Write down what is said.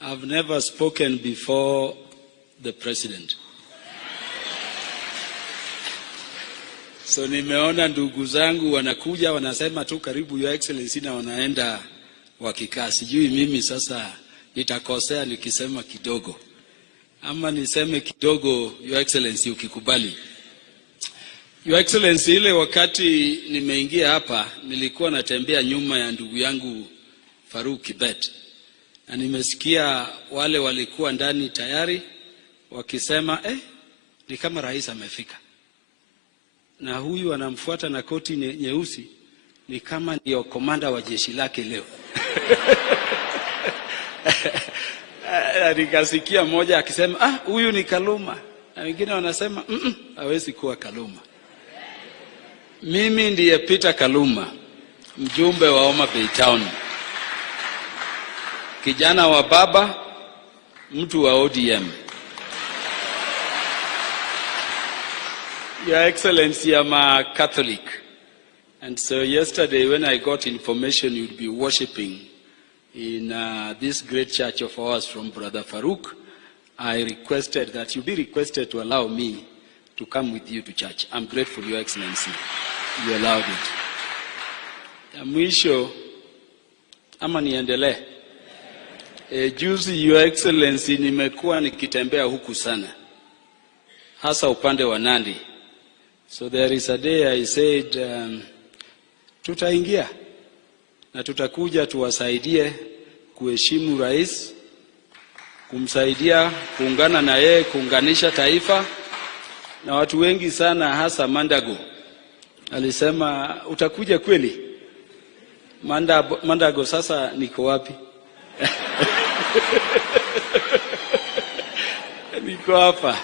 I've never spoken before the president. So nimeona ndugu zangu wanakuja wanasema tu karibu Your Excellency na wanaenda wakikaa. Sijui mimi sasa nitakosea nikisema kidogo. Ama niseme kidogo Your Excellency ukikubali. Your Excellency, ile wakati nimeingia hapa nilikuwa natembea nyuma ya ndugu yangu Farouk Kibet. Na nimesikia wale walikuwa ndani tayari wakisema ni kama rais amefika. Na huyu anamfuata na koti nyeusi ni kama ndio komanda wa jeshi lake leo. Nikasikia mmoja akisema huyu ni Kaluma, na wengine wanasema hawezi kuwa Kaluma. Mimi ndiye Peter Kaluma, mjumbe wa Homa Bay Town, kijana wa baba, mtu wa ODM. Your Excellency, I'm a Catholic, and so yesterday when I got information you'd be worshiping in this great church of ours from Brother Farouk, I requested that you be requested to allow me to come with you to church. I'm grateful, Your Excellency, you allowed it. Ya mwisho, ama niendelee. Juzi, Your Excellency, nimekuwa nikitembea huku sana, hasa upande wa Nandi. So there is a day I said, tutaingia na tutakuja tuwasaidie kuheshimu rais, kumsaidia kuungana na yeye, kuunganisha taifa. Na watu wengi sana hasa Mandago alisema utakuja kweli? Mandago, sasa niko wapi? Niko hapa.